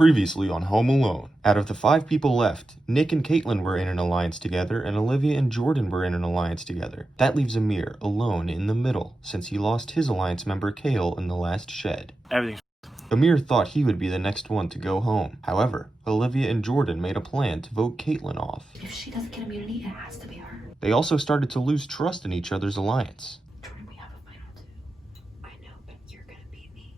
Previously on Home Alone. Out of the 5 people left, Nick and Caitlin were in an alliance together, and Olivia and Jordyn were in an alliance together. That leaves Emir alone in the middle, since he lost his alliance member Kale in the last shed. Everything's Emir thought he would be the next one to go home. However, Olivia and Jordyn made a plan to vote Caitlin off. If she doesn't get immunity, it has to be her. They also started to lose trust in each other's alliance. Jordyn, we have a final 2. I know, but you're gonna beat me.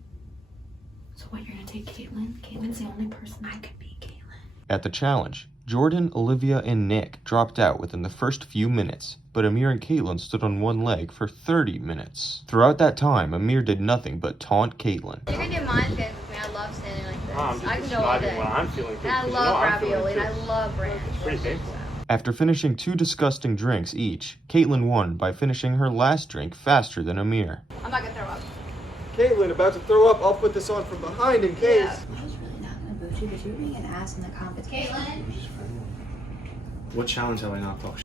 So what, you're gonna take Caitlin? Caitlin's the only person I could beat, Caitlin. At the challenge, Jordyn, Olivia, and Nick dropped out within the first few minutes, but Emir and Caitlin stood on one leg for 30 minutes. Throughout that time, Emir did nothing but taunt Caitlin. You can do mine because I love standing like this. I can go all day. what I'm feeling. And I love ravioli and I love ranch. It's pretty painful. After finishing 2 disgusting drinks each, Caitlin won by finishing her last drink faster than Emir. I'm not gonna throw up. Caitlin, about to throw up. I'll put this on from behind in case. Yeah. I was really not gonna vote you because you were gonna get ass in the competition. Caitlin? What challenge have I not talked?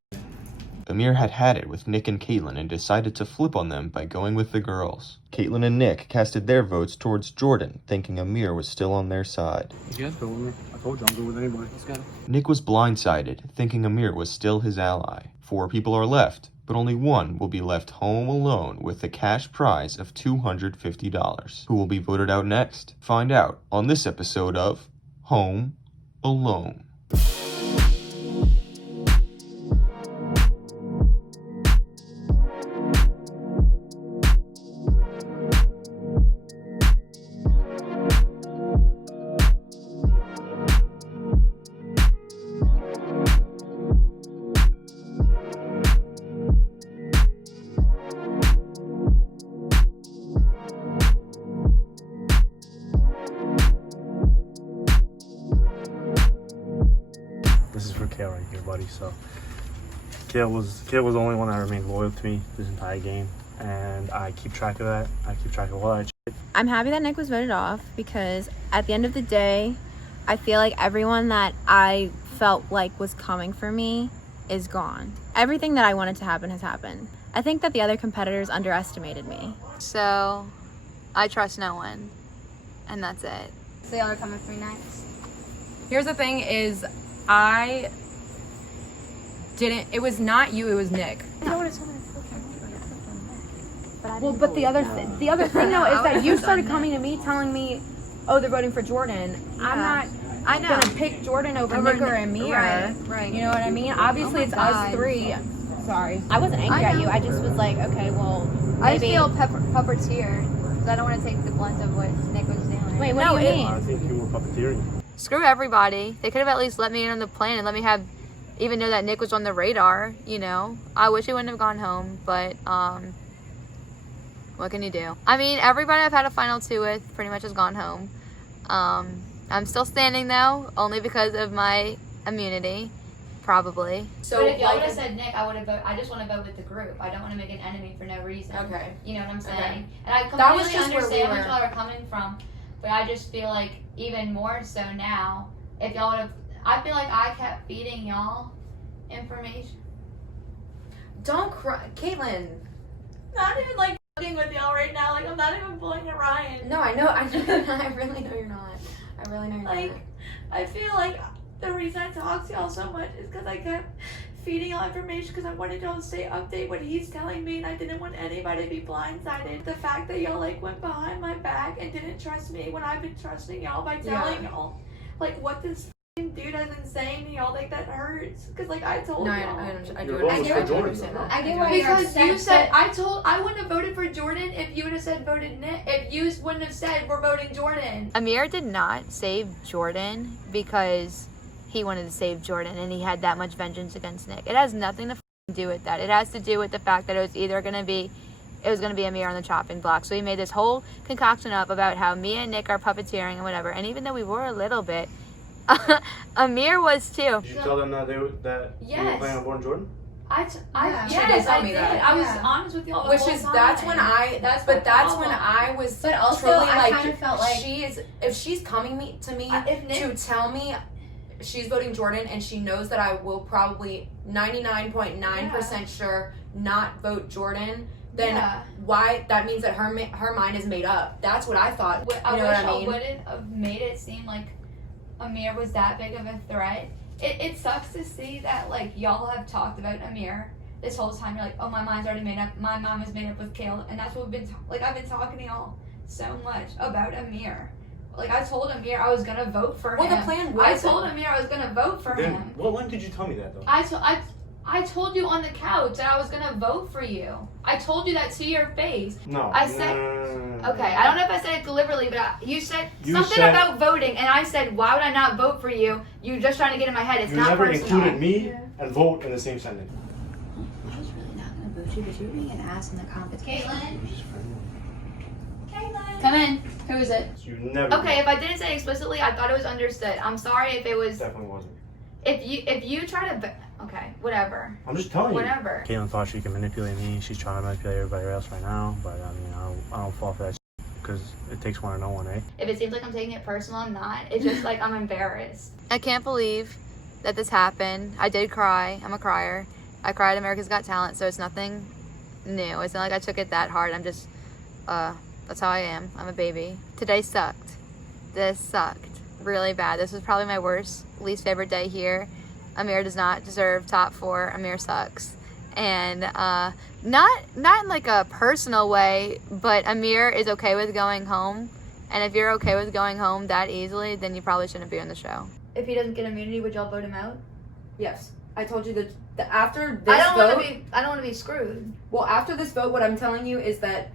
Emir had it with Nick and Caitlin and decided to flip on them by going with the girls. Caitlin and Nick casted their votes towards Jordyn, thinking Emir was still on their side. You guys go with me. I told you I'm good with anybody. Let's go. Nick was blindsided, thinking Emir was still his ally. 4 people are left, but only one will be left home alone with the cash prize of $250. Who will be voted out next? Find out on this episode of Home Alone. This is for Kale right here, buddy. So Kale was the only one that remained loyal to me this entire game, and I keep track of that. I keep track of what I did. I'm happy that Nick was voted off because at the end of the day, I feel like everyone that I felt like was coming for me is gone. Everything that I wanted to happen has happened. I think that the other competitors underestimated me. So, I trust no one. And that's it. So y'all are coming for me next? Here's the thing is, it was not you, it was Nick. Well, but the other thing though is that you started coming to me telling me, oh, they're voting for Jordyn. I I'm know. not gonna pick Jordyn over Nick or Emir. Right. You know what I mean? Obviously Oh my it's God. us 3. Sorry. I wasn't angry I at know. you. I just was like, okay, well, I just maybe. feel puppeteer because I don't want to take the blunt of what Nick was doing. Wait, what No, do you it- mean? I think you were puppeteering. Screw everybody. They could have at least let me in on the plane and let me even know that Nick was on the radar, you know. I wish he wouldn't have gone home, but what can you do? I mean, everybody I've had a final 2 with pretty much has gone home. I'm still standing though, only because of my immunity, probably. So but if y'all would have said Nick, I would have voted. I just want to vote with the group. I don't want to make an enemy for no reason. Okay. You know what I'm saying? Okay. And I That was completely just where we understand where were. y'all are coming from, but I just feel like even more so now, if y'all would have, I feel like I kept feeding y'all information. Don't cry, Caitlin. Not even like fucking with y'all right now. Like I'm not even pulling a Ryan. No, I know. I really know you're not. I really know you're Like not. I feel like the reason I talk to y'all so much is because I kept feeding y'all information because I wanted y'all to stay update what he's telling me, and I didn't want anybody to be blindsided. The fact that y'all like went behind my back and didn't trust me when I've been trusting y'all by telling y'all like what this dude has been saying to y'all, like that hurts because like I told No, y'all. I You're do voting for Jordyn, understand though. that. I get why you're Because upset, you said but I wouldn't have voted for Jordyn if you would have said voted Nick. If you wouldn't have said we're voting Jordyn. Amir did not save Jordyn because he wanted to save Jordyn and he had that much vengeance against Nick. It has nothing to do with that. It has to do with the fact that it was going to be Amir on the chopping block. So he made this whole concoction up about how me and Nick are puppeteering and whatever. And even though we were a little bit, Amir was too. Did you tell them that you were planning on voting Jordyn? Yes, She did tell I me did. that. I was Yeah. honest with y'all. The Which whole is time. that's when I was But also, truly I like, kind of felt like if she's coming to me if Nick- to tell me she's voting Jordyn and she knows that I will probably 99.9% sure not vote Jordyn, then why? That means that her mind is made up. That's what I thought. I You know wish what I y'all mean? wouldn't have made it seem like Emir was that big of a threat. It sucks to see that, like, y'all have talked about Emir this whole time. You're like, oh, my mind's already made up. My mind is made up with Kale. And that's what we've been, I've been talking to y'all so much about Emir. Like, I told Emir I was gonna vote for him. Well, the plan was. I told Emir I was gonna vote for him. When did you tell me that, though? I told you on the couch that I was gonna vote for you. I told you that to your face. No. I said, okay, I don't know if I said it deliberately, but you said something about voting, and I said, why would I not vote for you? You're just trying to get in my head. It's not personal. You never included me and vote in the same sentence. I was really not gonna vote you, but you were being an ass in the comments. Caitlin. Come in. Who is it? You never. Okay, if I didn't say it explicitly, I thought it was understood. I'm sorry if it was. Definitely wasn't. If you try to. Okay, whatever. I'm just telling you. Whatever. Caitlin thought she could manipulate me. She's trying to manipulate everybody else right now. But I mean, I don't fall for that because it takes one to know one, eh? If it seems like I'm taking it personal, I'm not. It's just like I'm embarrassed. I can't believe that this happened. I did cry. I'm a crier. I cried at America's Got Talent, so it's nothing new. It's not like I took it that hard. I'm just, that's how I am. I'm a baby. Today sucked. This sucked really bad. This was probably my worst, least favorite day here. Emir does not deserve top 4. Emir sucks. And not in like a personal way, but Emir is okay with going home. And if you're okay with going home that easily, then you probably shouldn't be on the show. If he doesn't get immunity, would y'all vote him out? Yes. I told you that after this I don't vote... want to be screwed. Well, after this vote, what I'm telling you is that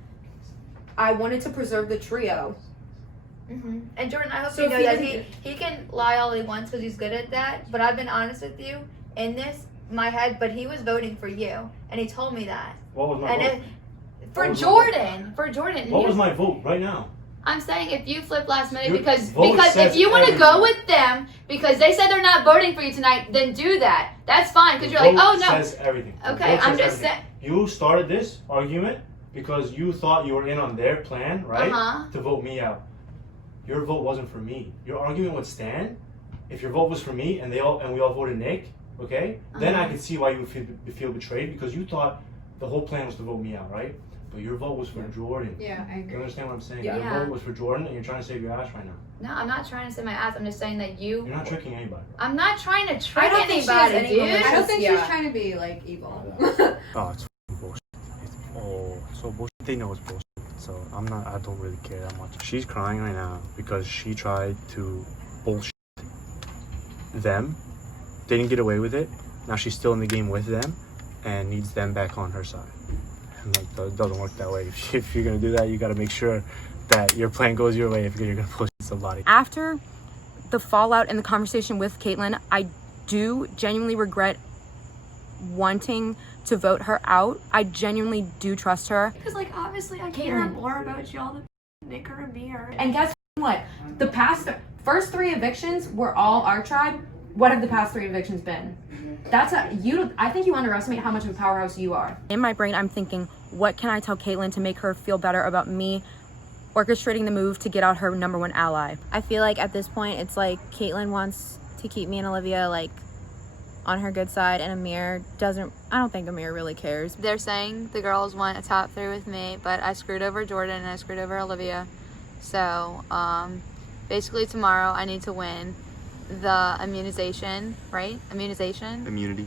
I wanted to preserve the trio. Mm-hmm. And Jordyn, I hope So you know he that doesn't- he can lie all he wants because he's good at that. But I've been honest with you in this, my head. But he was voting for you, and he told me that. What was my vote? For What was my Jordyn, for Jordyn. What was my vote right now? I'm saying if you flip last minute Your because vote says if you want to everything. go with them because they said they're not voting for you tonight, then do that. That's fine because you're like, oh no. Says everything. The Okay, vote I'm says just everything. saying. You started this argument because you thought you were in on their plan, right? Uh-huh. To vote me out. Your vote wasn't for me. Your argument would stand if your vote was for me and we all voted Nick. Okay, then I could see why you would feel betrayed because you thought the whole plan was to vote me out, right? But your vote was for Jordyn. Yeah, I agree. You understand what I'm saying? Yeah. Your vote was for Jordyn, and you're trying to save your ass right now. No, I'm not trying to say my ass. I'm just saying that You're not tricking anybody. I'm not trying to trick I don't think she anybody, has any dude. malicious- I don't think Yeah. she's trying to be like evil. Oh, it's bullshit. It's so bullshit. They know it's bullshit. So I don't really care that much. She's crying right now because she tried to bullshit them. They didn't get away with it. Now she's still in the game with them and needs them back on her side. And like, it doesn't work that way. If you're gonna do that, you gotta make sure that your plan goes your way if you're gonna push somebody. After the fallout and the conversation with Caitlin, I do genuinely regret wanting to vote her out. I genuinely do trust her. Because, like, obviously I care more about y'all than Nick or Emir. And guess what? The first 3 evictions were all our tribe. What have the past 3 evictions been? I think you underestimate how much of a powerhouse you are. In my brain, I'm thinking, what can I tell Caitlin to make her feel better about me orchestrating the move to get out her number 1 ally? I feel like at this point, it's like Caitlin wants to keep me and Olivia like on her good side, and Emir doesn't. I don't think Emir really cares. They're saying the girls want a top 3 with me, but I screwed over Jordyn and I screwed over Olivia. So, basically tomorrow I need to win the immunization, right? Immunization? Immunity.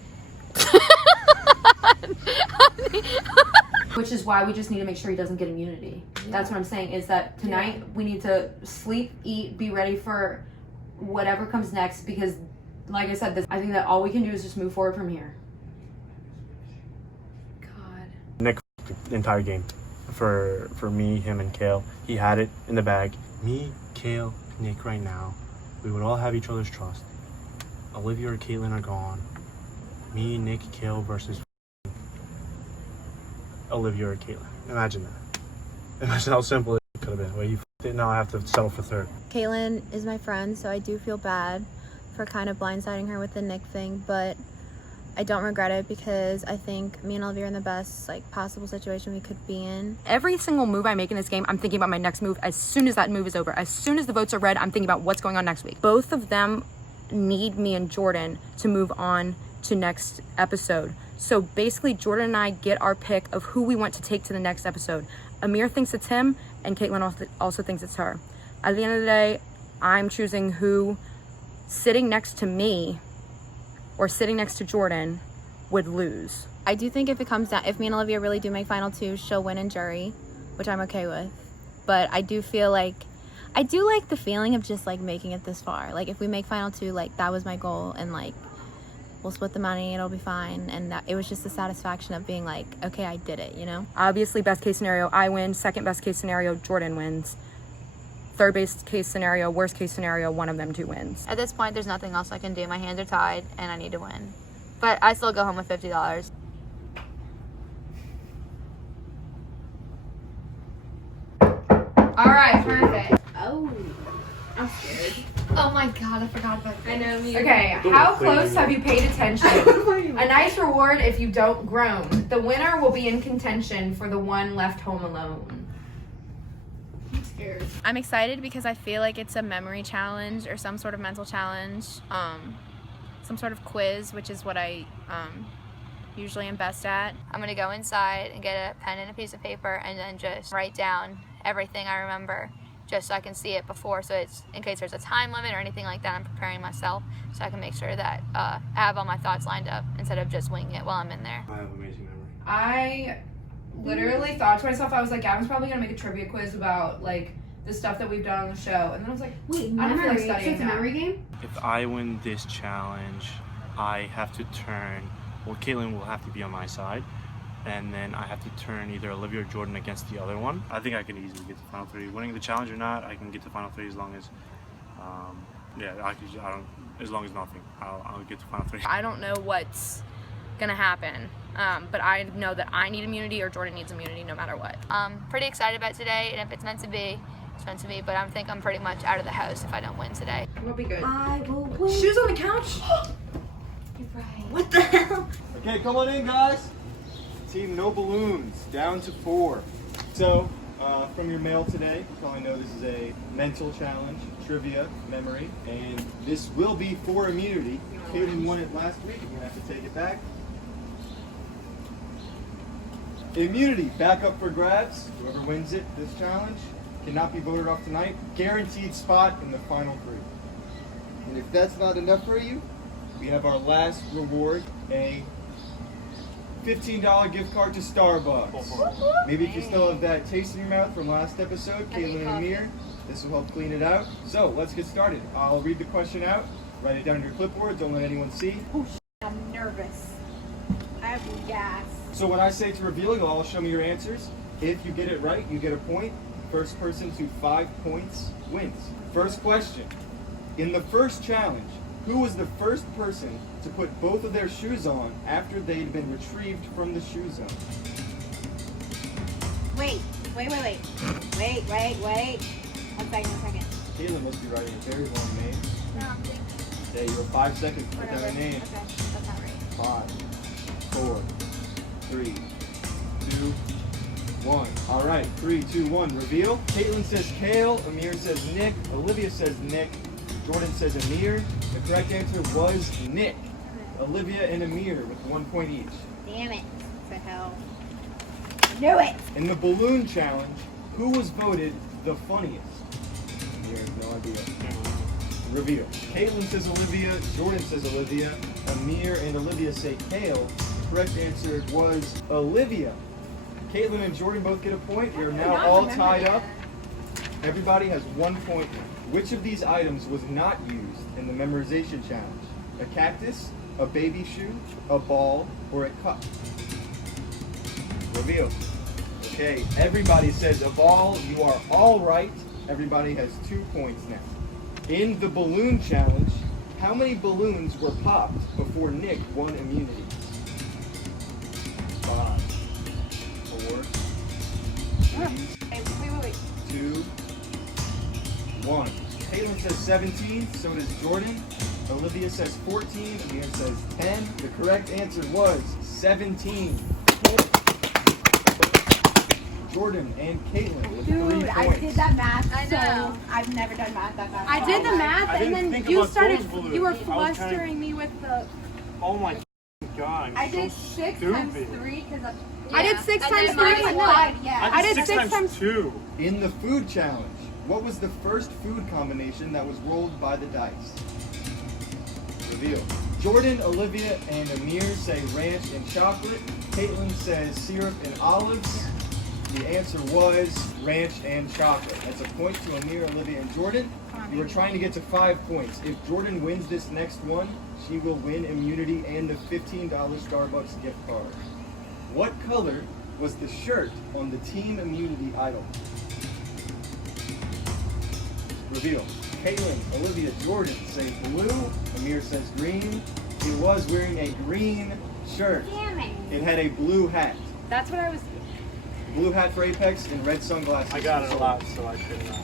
Which is why we just need to make sure he doesn't get immunity. That's what I'm saying, is that tonight we need to sleep, eat, be ready for whatever comes next, because like I said, I think that all we can do is just move forward from here. God. Nick the entire game for me, him, and Kale. He had it in the bag. Me, Kale, Nick right now, we would all have each other's trust. Olivia or Caitlin are gone. Me, Nick, Kale versus Olivia or Caitlin. Imagine that. Imagine how simple it could have been. Well, you did now have to settle for 3rd. Caitlin is my friend, so I do feel bad for kind of blindsiding her with the Nick thing, but I don't regret it because I think me and Olivia are in the best like possible situation we could be in. Every single move I make in this game, I'm thinking about my next move as soon as that move is over. As soon as the votes are read, I'm thinking about what's going on next week. Both of them need me and Jordyn to move on to next episode. So basically, Jordyn and I get our pick of who we want to take to the next episode. Emir thinks it's him, and Caitlin also thinks it's her. At the end of the day, I'm choosing who sitting next to me or sitting next to Jordyn would lose. I do think if it comes down, if me and Olivia really do make final two, she'll win in jury, which I'm okay with. But I do feel like, I do like the feeling of just like making it this far. Like if we make final two, like that was my goal, and like we'll split the money, it'll be fine. And that, it was just the satisfaction of being like, okay, I did it, you know? Obviously, best case scenario, I win. Second best case scenario, Jordyn wins. Third best case scenario, worst case scenario, one of them two wins. At this point, there's nothing else I can do. My hands are tied, and I need to win. But I still go home with $50. All right, perfect. Oh, I'm scared. Oh my god, I forgot about that. I know me. Okay, how close have you paid attention? A nice reward if you don't groan. The winner will be in contention for the one left home alone. I'm scared. I'm excited because I feel like it's a memory challenge or some sort of mental challenge, some sort of quiz, which is what I usually am best at. I'm gonna go inside and get a pen and a piece of paper and then just write down everything I remember, just so I can see it before, so it's in case there's a time limit or anything like that. I'm preparing myself so I can make sure that I have all my thoughts lined up instead of just winging it while I'm in there. I have amazing memory. I literally thought to myself, I was like, Gavin's probably gonna make a trivia quiz about like the stuff that we've done on the show, and then I was like, Wait, I don't feel like memory. studying It's a that. memory game? If I win this challenge, I have to turn, well, Caitlin will have to be on my side, and then I have to turn either Olivia or Jordyn against the other one. I think I can easily get to final three. Winning the challenge or not, I can get to final three as long as, as long as nothing. I'll get to final three. I don't know what's gonna happen, but I know that I need immunity or Jordyn needs immunity no matter what. I'm pretty excited about today, and if it's meant to be, it's meant to be, but I think I'm pretty much out of the house if I don't win today. We'll be good. I will win. Shoes on the couch? You're right. What the hell? Okay, come on in, guys. Team No Balloons, down to 4. So, from your mail today, you probably know this is a mental challenge, trivia, memory, and this will be for immunity. Caitlin won it last week. You're gonna have to take it back. Immunity, back up for grabs. Whoever wins it, this challenge, cannot be voted off tonight. Guaranteed spot in the final 3. And if that's not enough for you, we have our last reward, a $15 gift card to Starbucks. Maybe if you still have that taste in your mouth from last episode, Caitlin and Emir, this will help clean it out. So let's get started. I'll read the question out, write it down on your clipboard, don't let anyone see. Oh, I'm nervous. I have gas. So when I say to reveal, you'll all show me your answers. If you get it right, you get a point. First person to 5 points wins. First question. In the first challenge, who was the first person to put both of their shoes on after they'd been retrieved from the shoe zone? Wait. One second. Caitlin must be writing a very long name. No, I'm thinking. Okay, you have 5 seconds to put down a name. Okay, that's not right. 5, 4, 3, 2, 1. All right, 3, 2, 1. Reveal. Caitlin says Kale. Emir says Nick. Olivia says Nick. Jordyn says Emir. The correct answer was Nick. Olivia and Emir with 1 point each. Damn it. What the hell? I knew it. In the balloon challenge, who was voted the funniest? Emir has no idea. Reveal. Caitlin says Olivia. Jordyn says Olivia. Emir and Olivia say Kale. The correct answer was Olivia. Caitlin and Jordyn both get a point. We are now all tied up. Everybody has 1 point. Which of these items was not used in the memorization challenge? A cactus, a baby shoe, a ball, or a cup? Reveal. Okay, everybody says a ball. You are all right. Everybody has 2 points now. In the balloon challenge, how many balloons were popped before Nick won immunity? 5, 4, 3, Wait. 2, 1. Caitlin says 17, so does Jordyn. Olivia says 14, Emir says 10. The correct answer was 17. Jordyn and Caitlin with 3 Dude, points. I did that math. I know. So I've never done math that fast. I did the math, I and didn't then think you about started. those balloons. You were I was trying to- flustering me with the. Oh my god. I did 6 times 3 because I did 6 and times then 3. mine was No. five, yeah. I did 6 6 times times 2. In the food challenge, what was the first food combination that was rolled by the dice? Reveal. Jordyn, Olivia, and Emir say ranch and chocolate. Caitlin says syrup and olives. The answer was ranch and chocolate. That's a point to Emir, Olivia, and Jordyn. You were trying to get to 5 points. If Jordyn wins this next one, she will win immunity and the $15 Starbucks gift card. What color was the shirt on the Team Immunity idol? Reveal. Caitlin, Olivia, Jordyn say blue. Emir says green. He was wearing a green shirt. Damn it. It had a blue hat. That's what I was. Blue hat for Apex and red sunglasses. I got for it a lot, so I should know.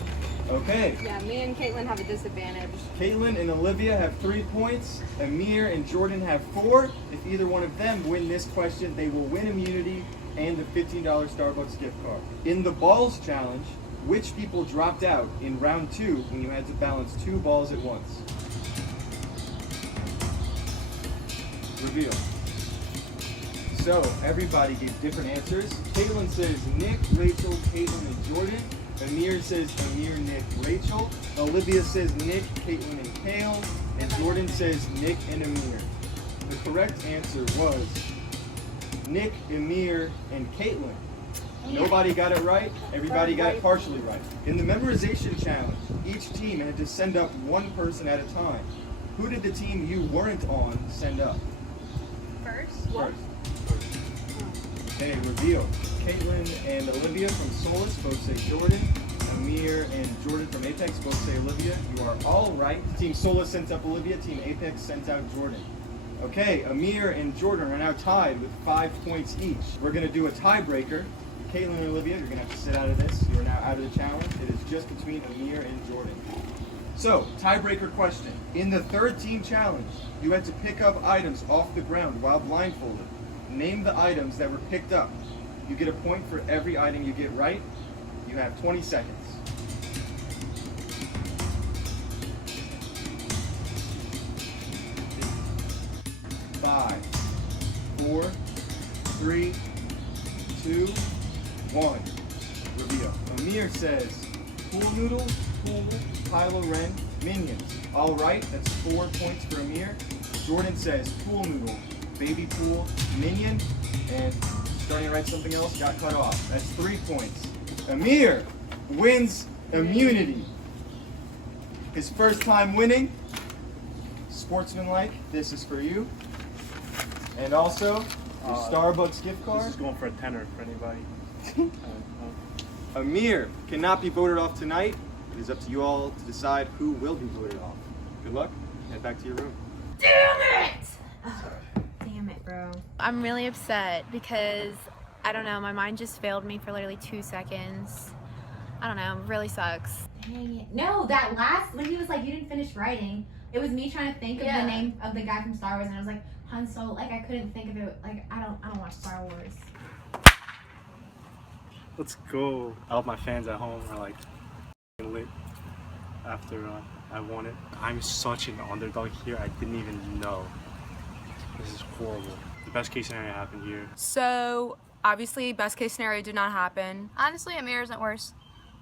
Okay. Yeah, me and Caitlin have a disadvantage. Caitlin and Olivia have 3 points. Emir and Jordyn have 4. If either one of them win this question, they will win immunity and the $15 Starbucks gift card. In the balls challenge, which people dropped out in round 2 when you had to balance 2 balls at once? Reveal. So, everybody gave different answers. Caitlin says Nick, Rachel, Caitlin, and Jordyn. Emir says Emir, Nick, Rachel. Olivia says Nick, Caitlin, and Kale. And Jordyn says Nick and Emir. The correct answer was Nick, Emir, and Caitlin. Nobody got it right. Everybody got it partially right. In the memorization challenge, each team had to send up 1 person at a time. Who did the team you weren't on send up? First. Okay, reveal. Caitlin and Olivia from Solus both say Jordyn. Emir and Jordyn from Apex both say Olivia. You are all right. Team Solus sent up Olivia. Team Apex sent out Jordyn. Okay, Emir and Jordyn are now tied with 5 points each. We're going to do a tiebreaker. Caitlin and Olivia, you're going to have to sit out of this. You are now out of the challenge. It is just between Emir and Jordyn. So, tiebreaker question. In the 3rd team challenge, you had to pick up items off the ground while blindfolded. Name the items that were picked up. You get a point for every item you get right. You have 20 seconds. Five, 4, 3, 2, 1. Reveal. Emir says pool noodle, pool, Kylo Ren, minions. All right, that's 4 points for Emir. Jordyn says pool noodle, baby pool, minion, and starting to write something else, got cut off. That's 3 points. Emir wins immunity. His first time winning. Sportsmanlike, this is for you. And also, your Starbucks gift card. This is going for a tenner for anybody. Emir cannot be voted off tonight. It is up to you all to decide who will be voted off. Good luck. Head back to your room. Damn it, bro. I'm really upset because, I don't know, my mind just failed me for literally 2 seconds. I don't know, it really sucks. Dang it. No, that last, when he was like, you didn't finish writing, it was me trying to think of the name of the guy from Star Wars, and I was like, Han Solo, like I couldn't think of it, like I don't watch Star Wars. Let's go. All my fans at home are like lit after I won it. I'm such an underdog here. I didn't even know. This is horrible. The best case scenario happened here. So obviously best case scenario did not happen. Honestly, Emir isn't worst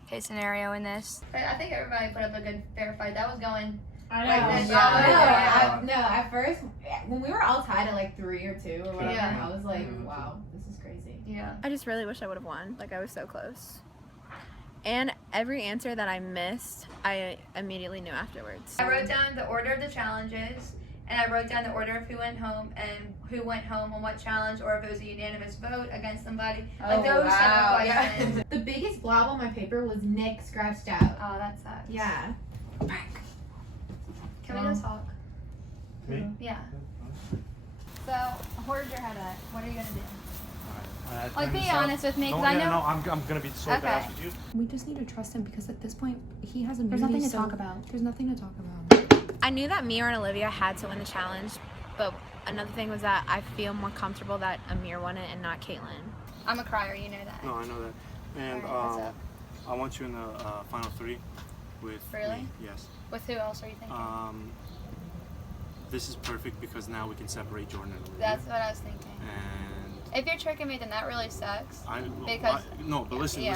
case scenario in this. I think everybody put up a good fair fight. That was going. I know. Like, No, at first, when we were all tied at like 3 or 2 or whatever, Yeah. I was like, wow, this is crazy. Yeah. I just really wish I would have won. Like, I was so close. And every answer that I missed, I immediately knew afterwards. I wrote down the order of the challenges, and I wrote down the order of who went home and who went home on what challenge, or if it was a unanimous vote against somebody. Like those type of questions. The biggest blob on my paper was Nick scratched out. Oh, that sucks. Yeah. Can we go talk? Me? Yeah. So, where's your head at? What are you gonna do? Like, be honest with me, 'cause I know- No, I'm gonna be so Okay. fast with you. We just need to trust him because at this point he has There's nothing to talk about. There's nothing to talk about. I knew that Emir and Olivia had to win the challenge, but another thing was that I feel more comfortable that Emir won it and not Caitlin. I'm a crier, you know that. No, I know that. And Alright, what's up? I want you in the final 3 with Really? me. Yes. With who else are you thinking? This is perfect because now we can separate Jordyn and Olivia. That's what I was thinking. And If you're tricking me, then that really sucks. because listen.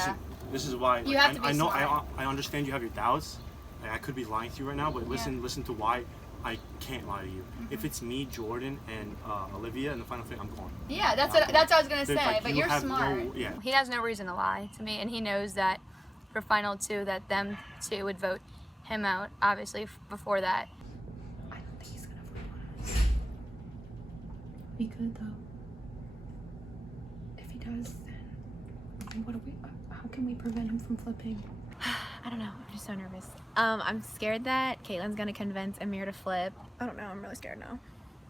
This is why. You have to be I know. smart. I understand you have your doubts. Like, I could be lying to you right now, but listen to why I can't lie to you. If it's me, Jordyn, and Olivia in the final three, I'm going. Yeah, that's what I was gonna say. Like, but you you're have smart. no- yeah. He has no reason to lie to me, and he knows that for final two, that them two would vote him out. Obviously, before that. I don't think he's gonna vote on us. We could though. If he does, then what do we? How can we prevent him from flipping? I don't know. I'm just so nervous. I'm scared that Caitlin's gonna convince Emir to flip. I don't know. I'm really scared now.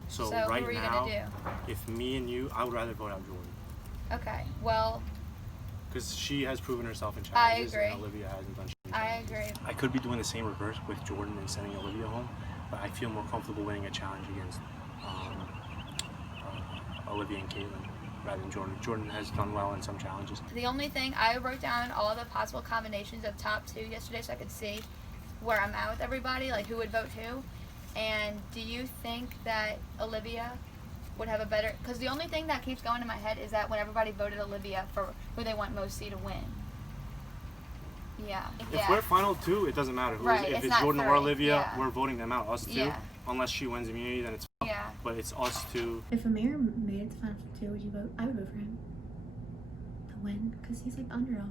So what right are you now, gonna do? if me and you, I would rather vote out Jordyn. Okay. Well, Because she has proven herself in I challenges, agree. and Olivia hasn't done shit. I agree. I could be doing the same reverse with Jordyn and sending Olivia home, but I feel more comfortable winning a challenge against Olivia and Caitlin rather than Jordyn. Jordyn has done well in some challenges. The only thing, I wrote down all the possible combinations of top two yesterday so I could see where I'm at with everybody, like who would vote who. And do you think that Olivia would have a better, because the only thing that keeps going in my head is that when everybody voted Olivia for who they want most to win. Yeah. If we're final two, it doesn't matter. Right, If it's it's not Jordyn or three, Olivia, yeah. we're voting them out. Us two, Yeah. unless she wins immunity, then it's fine. Yeah. But it's us two. If Emir made it to final two, would you vote? I would vote for him to win because he's like the underdog.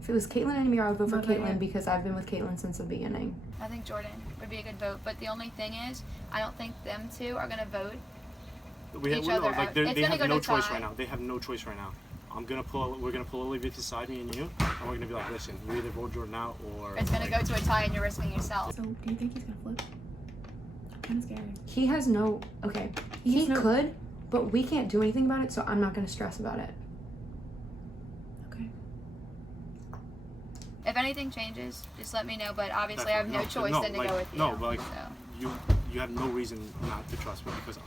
If it was Caitlin and Emir, I would vote for What about Caitlin you? because I've been with Caitlin since the beginning. I think Jordyn would be a good vote, but the only thing is, I don't think them two are gonna vote. Each other out. It's They gonna have go no to choice tie. right now. They have no choice right now. We're gonna pull Olivia to side, me and you, and we're gonna be like, listen, you either vote Jordyn out or. It's gonna go to a tie and you're risking yourself. So do you think he's gonna flip? I'm kind of scared. He has no, okay, he could, but we can't do anything about it, so I'm not going to stress about it. Okay. If anything changes, just let me know. But obviously, I have no Definitely. choice than to go with you. No, but like, so. you have no reason not to trust me because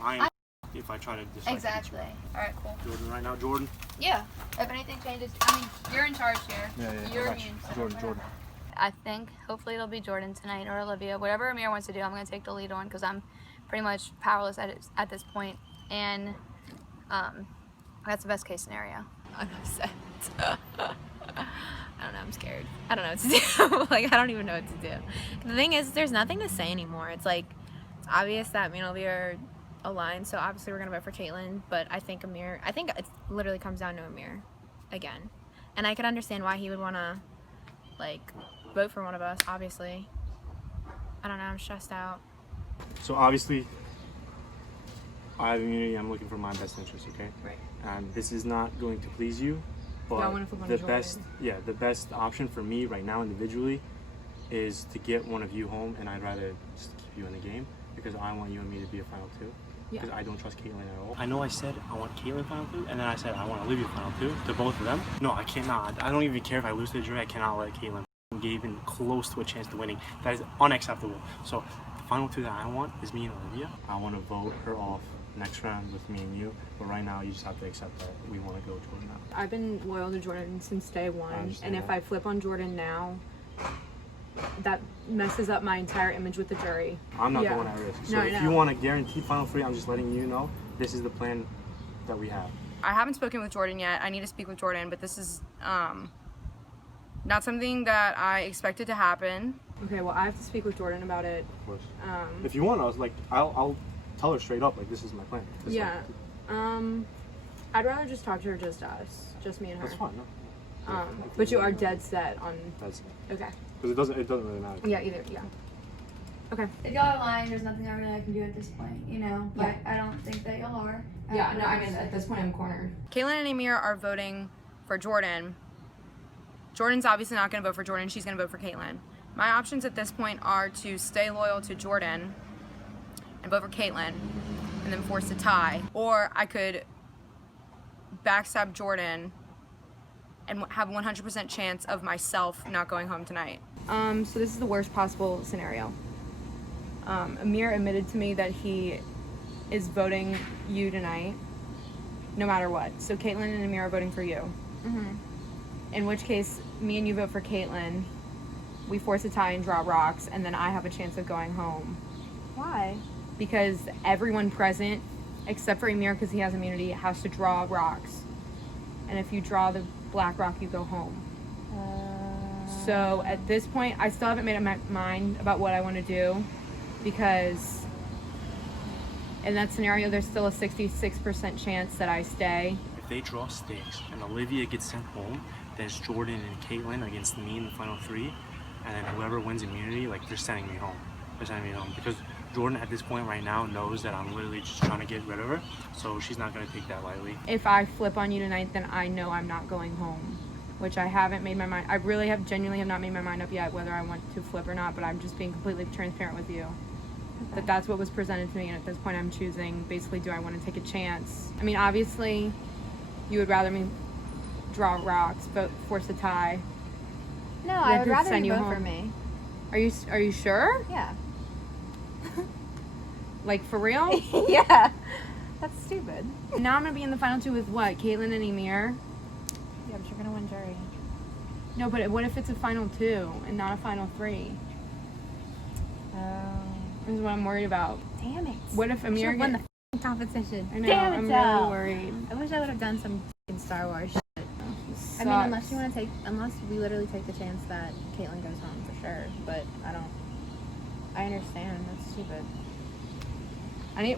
if I try to decide. Exactly. All right, cool. Jordyn right now, Jordyn. Yeah. If anything changes, I mean, you're in charge here. Yeah. You're I got you. immune. So Jordyn. I think hopefully it'll be Jordyn tonight or Olivia. Whatever Emir wants to do, I'm going to take the lead on because I'm pretty much powerless at this point. And that's the best case scenario. I'm upset. I don't know. I'm scared. I don't know what to do. Like, I don't even know what to do. The thing is, there's nothing to say anymore. It's like, it's obvious that me and Olivia are aligned, so obviously we're going to vote for Caitlin. But I think it literally comes down to Emir again. And I could understand why he would want to, like, vote for one of us, obviously. I don't know. I'm stressed out. So obviously, I have immunity. I'm looking for my best interest. Okay. Right. And this is not going to please you, but I wanna flip on the Jordyn. the best option for me right now individually is to get one of you home, and I'd rather just keep you in the game because I want you and me to be a final two. Yeah. Because I don't trust Caitlin at all. I know I said I want Caitlin final two, and then I said I want Olivia final two to both of them. No, I cannot. I don't even care if I lose to the jury. I cannot let Caitlin get even close to a chance to winning. That is unacceptable. So the final two that I want is me and Olivia. I want to vote her off next round with me and you, but right now you just have to accept that we want to go Jordyn out. I've been loyal to Jordyn since day one, understand and if that. I flip on Jordyn now, that messes up my entire image with the jury. I'm not Yeah. going at risk. So No, if no. you want a guaranteed final three, I'm just letting you know this is the plan that we have. I haven't spoken with Jordyn yet. I need to speak with Jordyn, but this is not something that I expected to happen. Okay, well, I have to speak with Jordyn about it. Of course. If you want, I'll tell her straight up, like, this is my plan. This is Yeah. I'd rather just talk to her, just us, just me and her. That's fine. No. But you are dead set on. That's Okay. because it doesn't really matter. Yeah. Either. Yeah. Okay. If y'all are lying, there's nothing I really can do at this point, you know. But Yeah. I don't think that y'all are. Yeah, no, I mean, at this point I'm cornered. Caitlin and Emir are voting for Jordyn. Jordyn's obviously not going to vote for Jordyn. She's going to vote for Caitlin. My options at this point are to stay loyal to Jordyn and vote for Caitlin and then force a tie. Or I could backstab Jordyn and have 100% chance of myself not going home tonight. So this is the worst possible scenario. Emir admitted to me that he is voting you tonight, no matter what. So Caitlin and Emir are voting for you. In which case, me and you vote for Caitlin. We force a tie and draw rocks, and then I have a chance of going home. Why? Because everyone present, except for Emir because he has immunity, has to draw rocks. And if you draw the black rock, you go home. So at this point, I still haven't made up my mind about what I want to do because in that scenario, there's still a 66% chance that I stay. If they draw sticks and Olivia gets sent home, then it's Jordyn and Caitlyn against me in the final 3, and then whoever wins immunity, like, they're sending me home. They're sending me home because Jordyn at this point right now knows that I'm literally just trying to get rid of her, so she's not gonna take that lightly. If I flip on you tonight, then I know I'm not going home, which I haven't made my mind. I really have genuinely have not made my mind up yet whether I want to flip or not, but I'm just being completely transparent with you. That's what was presented to me, and at this point I'm choosing basically, do I want to take a chance? I mean, obviously you would rather me draw rocks but force a tie. No, I would rather you vote for me. Are you sure? Yeah. Like, for real? Yeah. That's stupid. Now I'm gonna be in the final 2 with what? Caitlyn and Emir? Yeah, but you're gonna win jury. No, but what if it's a final 2 and not a final 3? This is what I'm worried about. Damn it. What if Emir won the f***ing competition? I know, Damn it, I'm Del. really worried. I wish I would have done some f***ing Star Wars shit. Sucks. I mean, unless we literally take the chance that Caitlyn goes home for sure, but I understand. That's stupid.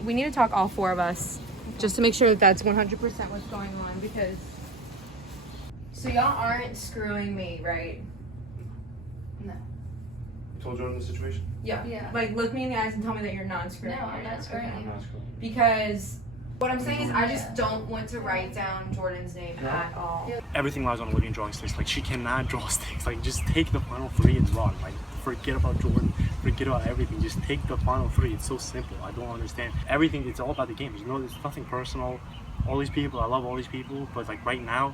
We need to talk, all 4 of us, just to make sure that that's 100% what's going on, because... So y'all aren't screwing me, right? No. You told Jordyn the situation? Yeah. Like, look me in the eyes and tell me that you're not No, screwing me. I'm not screwing you. Because... What I'm saying is I just don't want to write down Jordyn's name at all. Everything lies on Olivia drawing sticks. Like, she cannot draw sticks. Like, just take the final 3 and run. Like, forget about Jordyn. Forget about everything. Just take the final 3. It's so simple. I don't understand. Everything, it's all about the game. There's nothing personal. All these people, I love all these people. But, like, right now,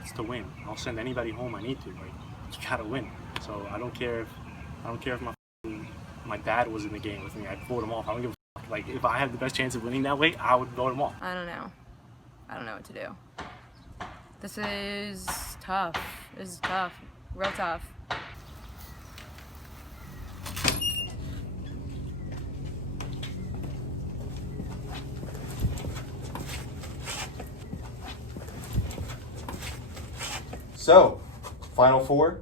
it's to win. I'll send anybody home I need to. Like, you gotta win. So I don't care if my dad was in the game with me. I'd vote him off. I don't give a fuck. Like, if I have the best chance of winning that way, I would vote him off. I don't know what to do. This is tough. Real tough. So, final 4.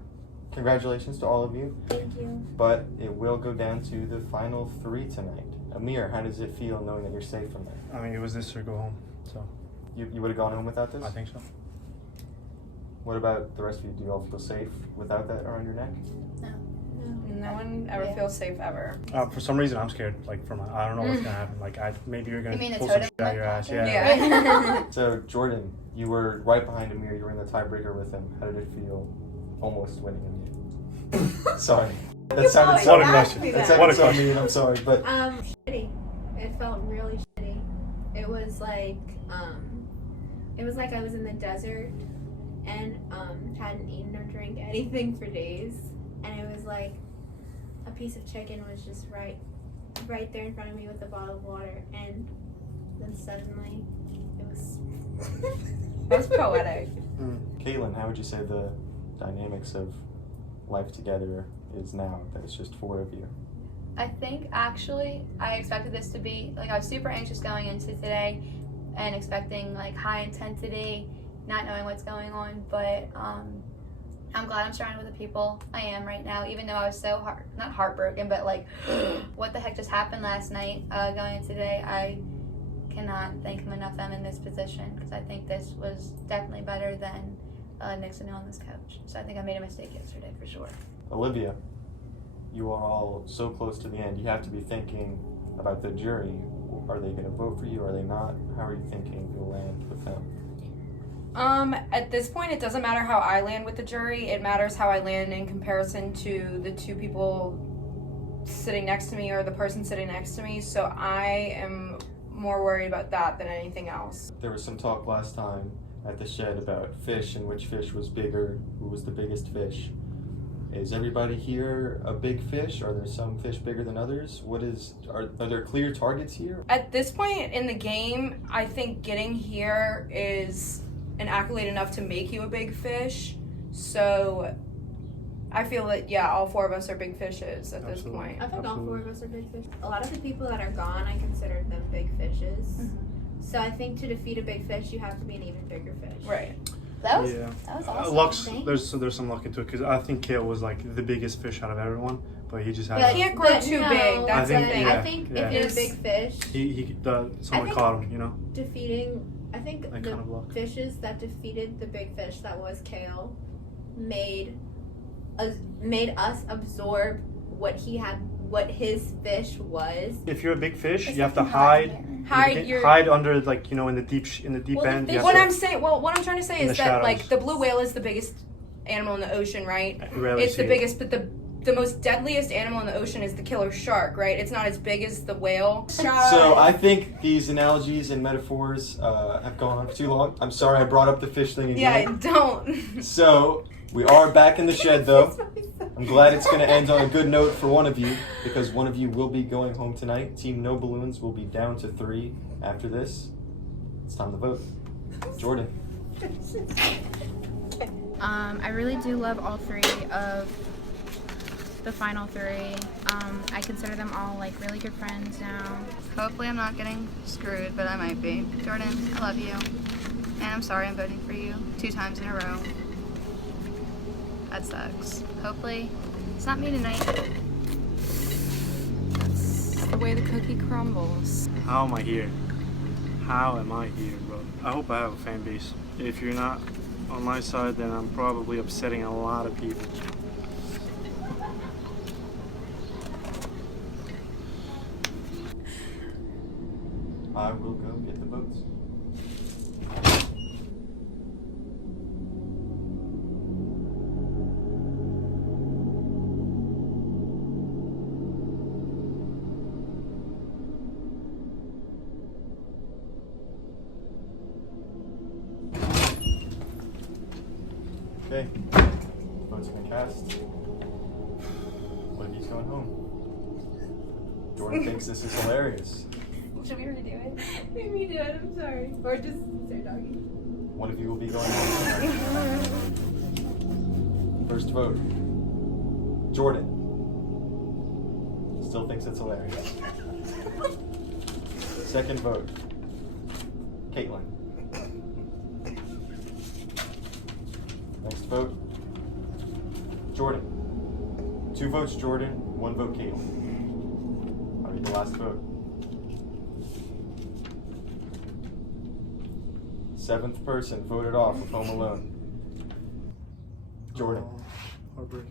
Congratulations to all of you. Thank you. But it will go down to the final 3 tonight. Amir, how does it feel knowing that you're safe from there? I mean, it was this or go home. So You would have gone home without this? I think so. What about the rest of you? Do you all feel safe without that around your neck? No one ever feels safe ever. For some reason, I'm scared. Like, I don't know what's gonna happen. Like, maybe you're gonna You mean pull the some totem shit out your ass. Yeah. Yeah. So, Jordyn, you were right behind Amir. You were in the tiebreaker with him. How did it feel almost winning him? Sorry. That sounded so What a question. That What sounded a so question. mean. I'm sorry. But Shitty. It felt really shitty. It was like I was in the desert and hadn't eaten or drank anything for days, and it was like a piece of chicken was just right there in front of me with a bottle of water, and then suddenly it was That's poetic. Caitlyn, how would you say the dynamics of life together is now that it's just 4 of you? I think actually I expected this to be, like, I was super anxious going into today and expecting like high intensity, not knowing what's going on, but I'm glad I'm surrounded with the people I am right now, even though I was so not heartbroken, but like what the heck just happened last night going into today. I cannot thank him enough that I'm in this position, because I think this was definitely better than Nick sitting on this couch. So I think I made a mistake yesterday for sure. Olivia, you are all so close to the end. You have to be thinking about the jury. Are they going to vote for you? Are they not? How are you thinking you'll land with them? At this point, it doesn't matter how I land with the jury. It matters how I land in comparison to the 2 people sitting next to me or the person sitting next to me. So I am more worried about that than anything else. There was some talk last time at the shed about fish and which fish was bigger, who was the biggest fish. Is everybody here a big fish? Are there some fish bigger than others? Are there clear targets here? At this point in the game, I think getting here is an accolade enough to make you a big fish. So I feel that, yeah, all 4 of us are big fishes at this point. I think all 4 of us are big fish. A lot of the people that are gone, I considered them big fishes. Mm-hmm. So I think to defeat a big fish, you have to be an even bigger fish. Right. That was awesome. Luck's, there's some luck into it, because I think Kale was like the biggest fish out of everyone, but he just had. But He can't grow too big. That's the thing. I think yeah. if you're a big fish, someone think- caught him, you know. I think That the kind of luck. fishes that defeated the big fish that was Kale made us absorb what his fish was. If you're a big fish, It's you have to fucking hot in hide. there. Hide your. under, like, you know, in the deep end. You have What to- I'm saying, what I'm trying to say in is the that like shadows. the blue whale is the biggest animal in the ocean, right? You rarely It's see the it. biggest, but the most deadliest animal in the ocean is the killer shark, right? It's not as big as the whale. So I think these analogies and metaphors have gone on for too long. I'm sorry I brought up the fish thing Yeah, again. don't. So we are back in the shed though. I'm glad it's going to end on a good note for one of you, because one of you will be going home tonight. Team No Balloons will be down to 3 after this. It's time to vote. Jordyn. I really do love all 3 of the final 3. I consider them all like really good friends now. Hopefully I'm not getting screwed, but I might be. Jordyn, I love you. And I'm sorry I'm voting for you 2 times in a row. That sucks. Hopefully it's not me tonight. That's the way the cookie crumbles. How am I here? How am I here, bro? I hope I have a fan base. If you're not on my side, then I'm probably upsetting a lot of people. I will go get the votes. Okay, votes have been cast. Olivia's going home. Jordyn thinks this is hilarious. Should we redo it? Make me do it. I'm sorry. Or just start talking. One of you will be going home. First vote. Jordyn. Still thinks it's hilarious. Second vote. Caitlin. Next vote. Jordyn. 2 votes Jordyn, 1 vote Caitlin. I'll read the last vote. 7th person voted off with Home Alone. Jordyn. Heartbreak.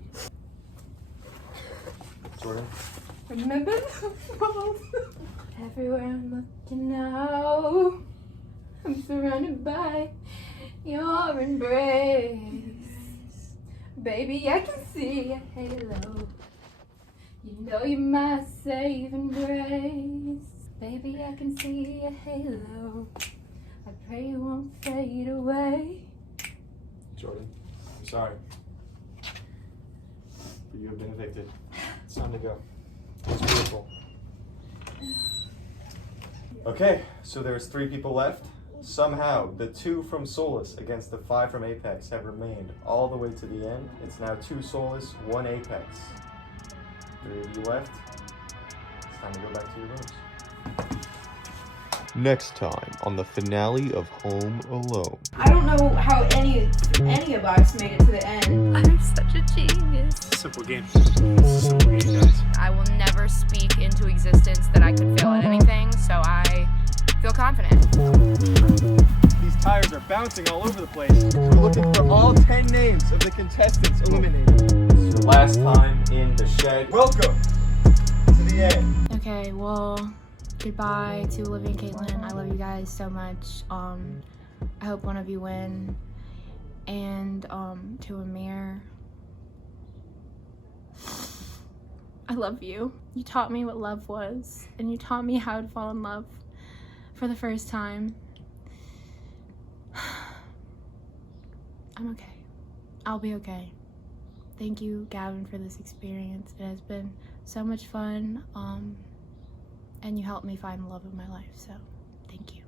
Jordyn. Remember the world? Everywhere I'm looking now, I'm surrounded by your embrace. Baby, I can see a halo. You know you're my saving grace. Baby, I can see a halo. I pray you won't fade away. Jordyn, I'm sorry. But you have been evicted. It's time to go. It's beautiful. Okay, so there's 3 people left. Somehow, the 2 from Solus against the 5 from Apex have remained all the way to the end. It's now 2 Solus, 1 Apex. 3 of you left. It's time to go back to your rooms. Next time on the finale of Home Alone. I don't know how any of us made it to the end. I'm such a genius. It's a simple game. It's a simple game, guys. I will never speak into existence that I could fail at anything, so I feel confident. These tires are bouncing all over the place. We're looking for all 10 names of the contestants eliminated. This is your last time in the shed. Welcome to the end. Okay, well, goodbye to Olivia and Caitlin. I love you guys so much. I hope one of you win. And to Emir, I love you. You taught me what love was, and you taught me how to fall in love for the first time. I'm okay. I'll be okay. Thank you, Gavin, for this experience. It has been so much fun. And you helped me find the love of my life, so thank you.